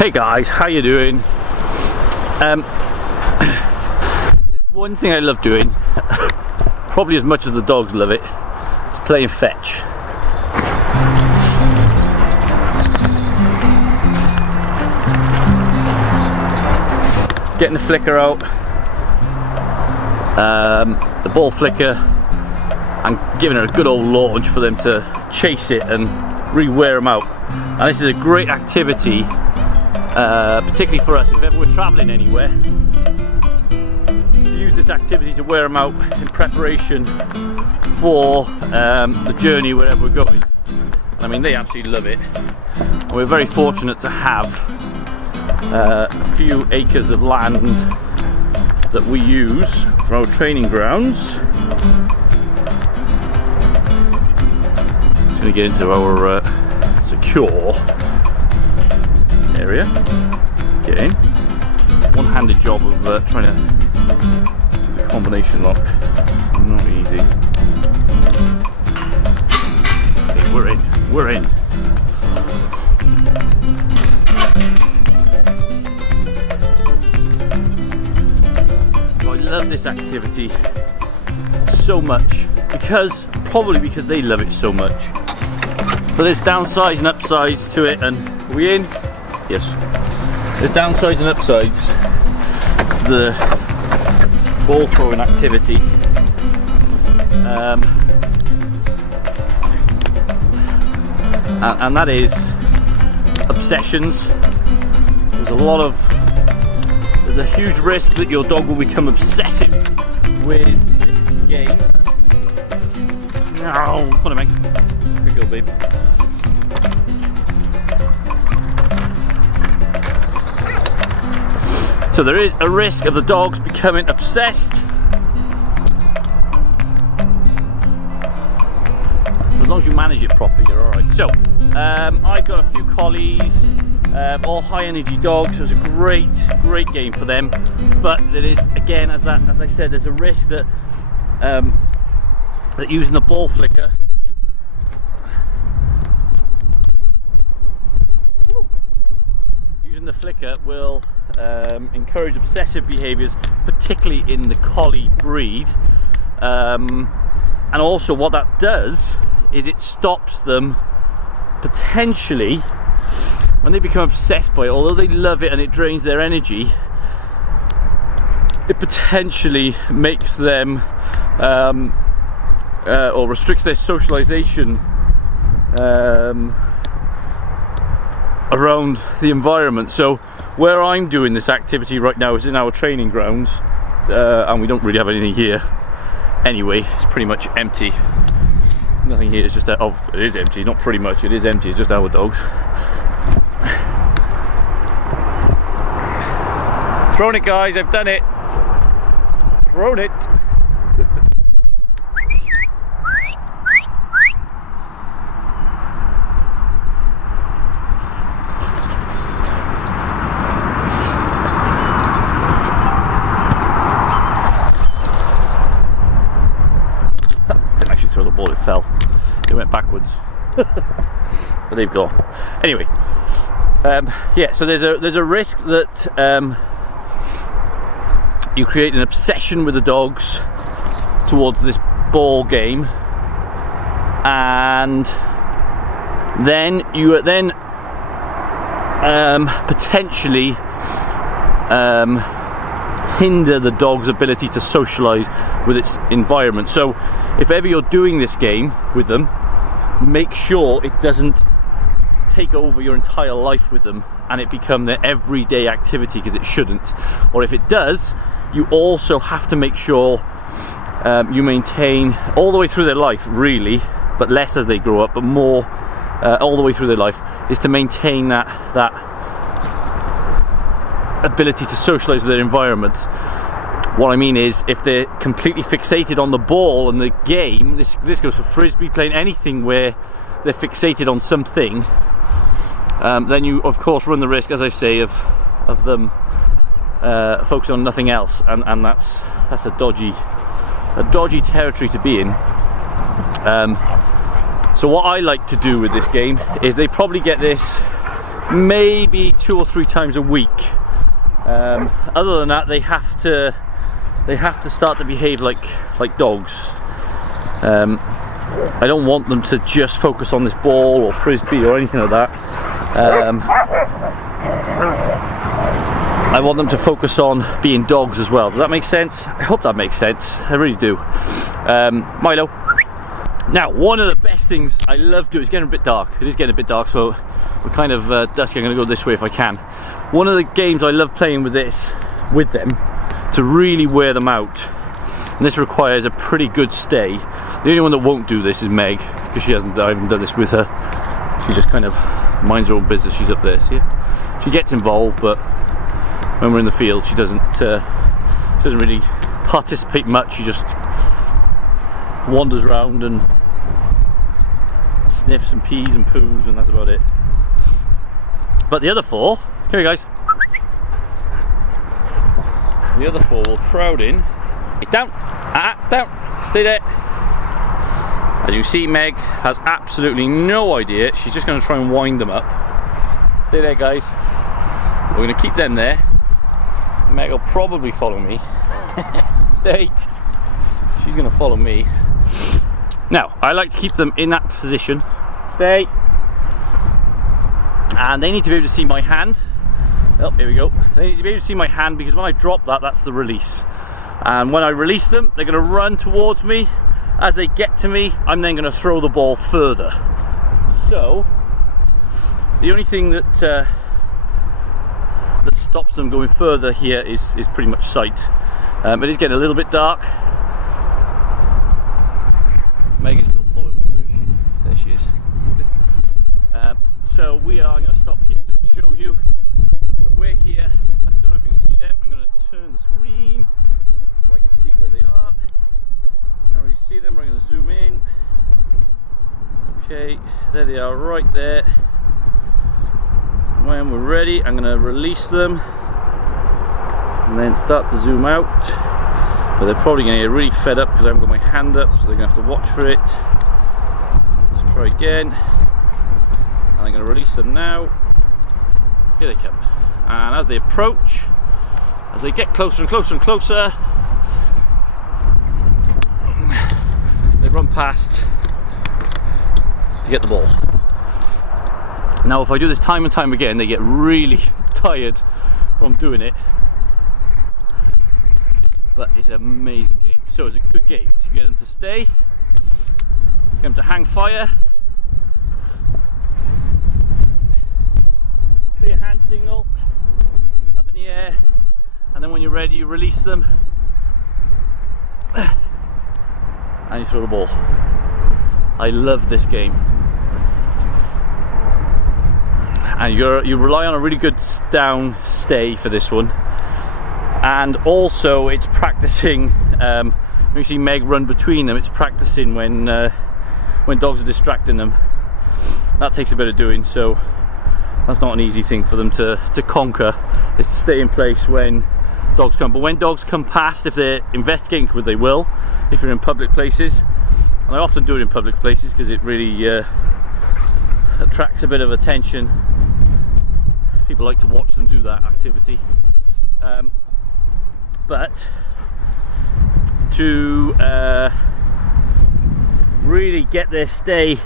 Hey guys, how you doing? There's one thing I love doing, probably as much as the dogs love it, it's playing fetch. Getting the flicker out, the ball flicker, and giving it a good old launch for them to chase it and really wear them out. And this is a great activity, particularly for us if ever we're travelling anywhere, to use this activity to wear them out in preparation for the journey wherever we're going. I mean, they absolutely love it, and we're very fortunate to have a few acres of land that we use for our training grounds. Just going to get into our secure area. Okay, one-handed job of trying to do the combination lock. Not easy. Okay, we're in. We're in. So I love this activity so much probably because they love it so much. But there's downsides and upsides to it, and are we in? Yes. There's downsides and upsides to the ball throwing activity. And that is obsessions. There's a huge risk that your dog will become obsessive with this game. No, come on, mate. Good girl, babe. So there is a risk of the dogs becoming obsessed. As long as you manage it properly, you're alright. So, I've got a few collies, all high energy dogs, so it's a great game for them. But there is, again, as I said, there's a risk that that using the ball flicker will encourage obsessive behaviours, particularly in the collie breed. And also what that does is it stops them potentially, when they become obsessed by it, although they love it and it drains their energy, it potentially makes them or restricts their socialisation around the environment. So where I'm doing this activity right now is in our training grounds, and we don't really have anything here anyway. It's pretty much empty. Nothing here. It's just that, oh, it is empty. Not pretty much, it is empty. It's just our dogs. Thrown it, guys. I've done it. Thrown it. Throw the ball, it fell. It went backwards. But they've gone. Anyway, yeah. So there's a risk that you create an obsession with the dogs towards this ball game, and then you potentially hinder the dog's ability to socialise with its environment. So if ever you're doing this game with them, make sure it doesn't take over your entire life with them and it become their everyday activity, because it shouldn't. Or if it does, you also have to make sure you maintain all the way through their life, really, but less as they grow up, but more all the way through their life, is to maintain that ability to socialise with their environment. What I mean is, if they're completely fixated on the ball and the game, this goes for frisbee, playing anything where they're fixated on something, then you of course run the risk, as I say, of them focusing on nothing else, and that's a dodgy territory to be in. So what I like to do with this game is, they probably get this maybe 2 or 3 times a week. Other than that, they have to start to behave like dogs. I don't want them to just focus on this ball or frisbee or anything like that. I want them to focus on being dogs as well. Does that make sense? I hope that makes sense. I really do. Milo. Now, one of the best things I love doing, it's getting a bit dark. It is getting a bit dark, so we're kind of dusky. I'm going to go this way if I can. One of the games I love playing with them to really wear them out, and this requires a pretty good stay. The only one that won't do this is Meg, because I haven't done this with her. She just kind of minds her own business. She's up there, see? She gets involved, but when we're in the field, she doesn't really participate much. She just wanders around and sniffs and pees and poos, and that's about it. But the other 4, come here guys. The other 4 will crowd in. Down, down, stay there. As you see, Meg has absolutely no idea. She's just going to try and wind them up. Stay there, guys. We're going to keep them there. Meg will probably follow me. Stay. She's going to follow me. Now, I like to keep them in that position. Stay. And they need to be able to see my hand. Oh, here we go. They need to be able to see my hand, because when I drop that, that's the release. And when I release them, they're going to run towards me. As they get to me, I'm then going to throw the ball further. So, the only thing that stops them going further here is pretty much sight. It is getting a little bit dark. Meg is still following me. Where is she? There she is. So we are going to stop here just to show you. So we're here. I don't know if you can see them. I'm going to turn the screen so I can see where they are. Can't really see them. We're going to zoom in. Okay, there they are, right there. When we're ready, I'm going to release them and then start to zoom out. But they're probably going to get really fed up because I haven't got my hand up, so they're going to have to watch for it. Let's try again. And I'm going to release them now. Here they come. And as they approach, as they get closer and closer and closer, they run past to get the ball. Now, if I do this time and time again, they get really tired from doing it. But it's an amazing game. So it's a good game. So you get them to stay, get them to hang fire, clear hand signal, up in the air, and then when you're ready, you release them and you throw the ball. I love this game. And you rely on a really good down stay for this one. And also it's practicing, when you see Meg run between them, it's practicing when dogs are distracting them. That takes a bit of doing, so that's not an easy thing for them to conquer, is to stay in place when dogs come. But when dogs come past, if they're investigating, because they will, if you're in public places, and I often do it in public places because it really attracts a bit of attention. People like to watch them do that activity. But to really get their stay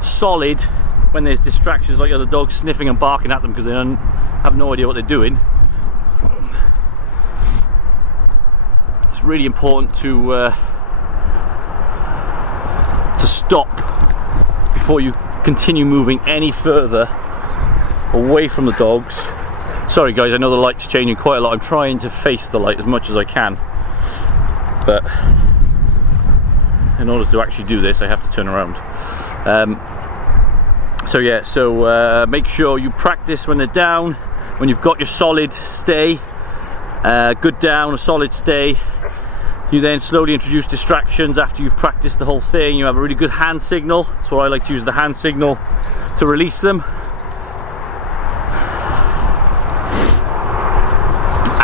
solid when there's distractions like other dogs sniffing and barking at them because they have no idea what they're doing, it's really important to stop before you continue moving any further away from the dogs. Sorry guys, I know the light's changing quite a lot. I'm trying to face the light as much as I can, but in order to actually do this I have to turn around. So make sure you practice when they're down, when you've got your solid stay, good down, a solid stay. You then slowly introduce distractions after you've practiced the whole thing. You have a really good hand signal, so I like to use the hand signal to release them.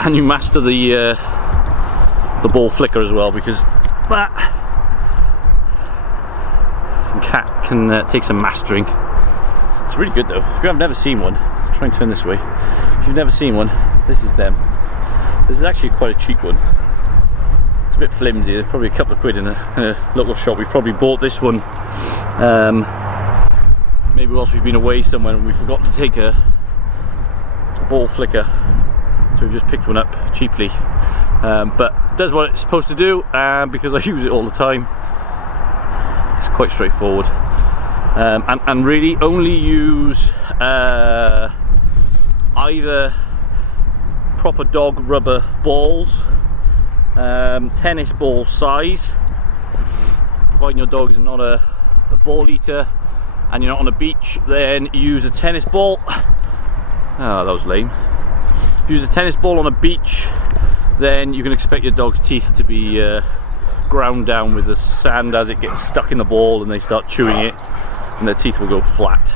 And you master the ball flicker as well, because that can take some mastering. It's really good though. If you have never seen one, try and turn this way. If you've never seen one, this is them. This is actually quite a cheap one. It's a bit flimsy. There's probably a couple of quid in a local shop. We probably bought this one maybe whilst we've been away somewhere and we forgot to take a ball flicker, so we just picked one up cheaply. But it does what it's supposed to do, because I use it all the time. It's quite straightforward, and really only use either proper dog rubber balls, tennis ball size, providing your dog is not a ball eater and you're not on a beach. Then use a tennis ball. Oh, that was lame. Use a tennis ball on a beach, then you can expect your dog's teeth to be ground down with the sand as it gets stuck in the ball and they start chewing it, and their teeth will go flat.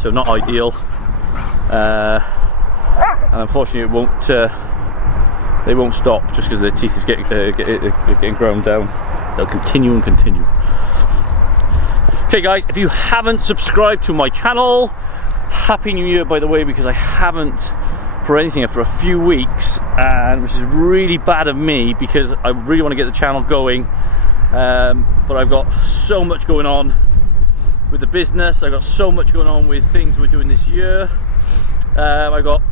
So not ideal, and unfortunately it won't. They won't stop just because their teeth is getting ground down. They'll continue and continue. Okay guys, if you haven't subscribed to my channel, Happy New Year by the way, because I haven't for anything for a few weeks, and which is really bad of me because I really want to get the channel going, but I've got so much going on with the business. I've got so much going on with things we're doing this year. I've got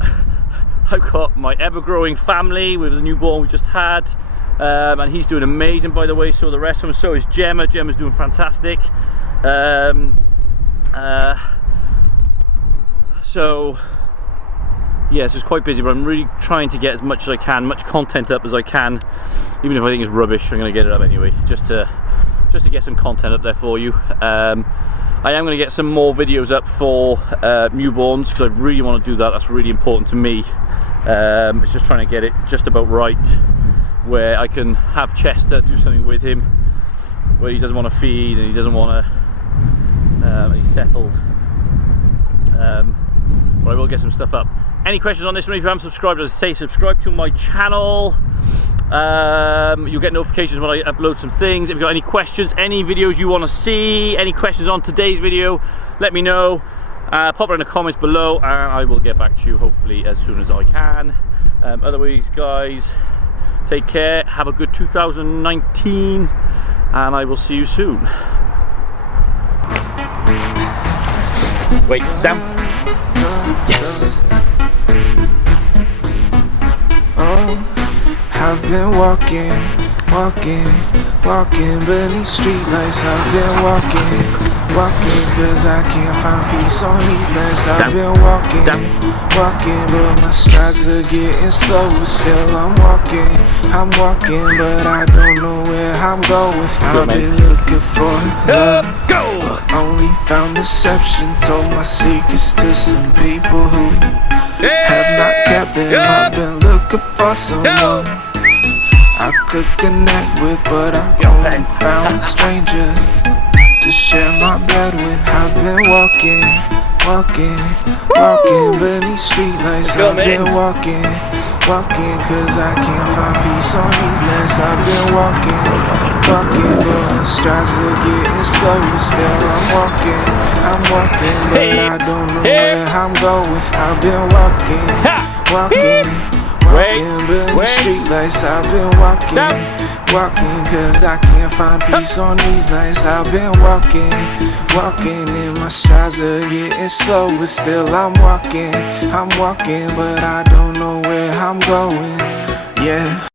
my ever-growing family with the newborn we just had, and he's doing amazing by the way, so the rest of them. So is Gemma. Gemma's doing fantastic. So yes, it's quite busy, but I'm really trying to get as much as I can, much content up as I can. Even if I think it's rubbish, I'm going to get it up anyway, just to get some content up there for you. I am going to get some more videos up for newborns, because I really want to do that. That's really important to me. It's just trying to get it just about right, where I can have Chester do something with him where he doesn't want to feed and he doesn't want to, and he's settled. But I will get some stuff up. Any questions on this one? If you haven't subscribed, as I say, subscribe to my channel. You'll get notifications when I upload some things. If you've got any questions, any videos you want to see, any questions on today's video, let me know. Pop it in the comments below and I will get back to you hopefully as soon as I can. Otherwise guys, take care, have a good 2019, and I will see you soon. Wait, down. Yes. Oh, I've been walking beneath streetlights. I've been walking cause I can't find peace on these nights. I've been walking, but my strides are getting slower. Still I'm walking, but I don't know where I'm going. I've been looking for love, but only found deception. Told my secrets to some people who have not kept them. I've been looking for someone I could connect with, but I only found a stranger to share my bed with. I've been walking beneath streetlights. I've been walking cause I can't find peace on these nights. I've been walking, but my strides are getting slower. Still I'm walking, but I don't know where I'm going. I've been walking beneath streetlights. I've been walking cause I can't find peace on these nights. I've been walking and my strides are getting slower. Still I'm walking, but I don't know where I'm going. Yeah.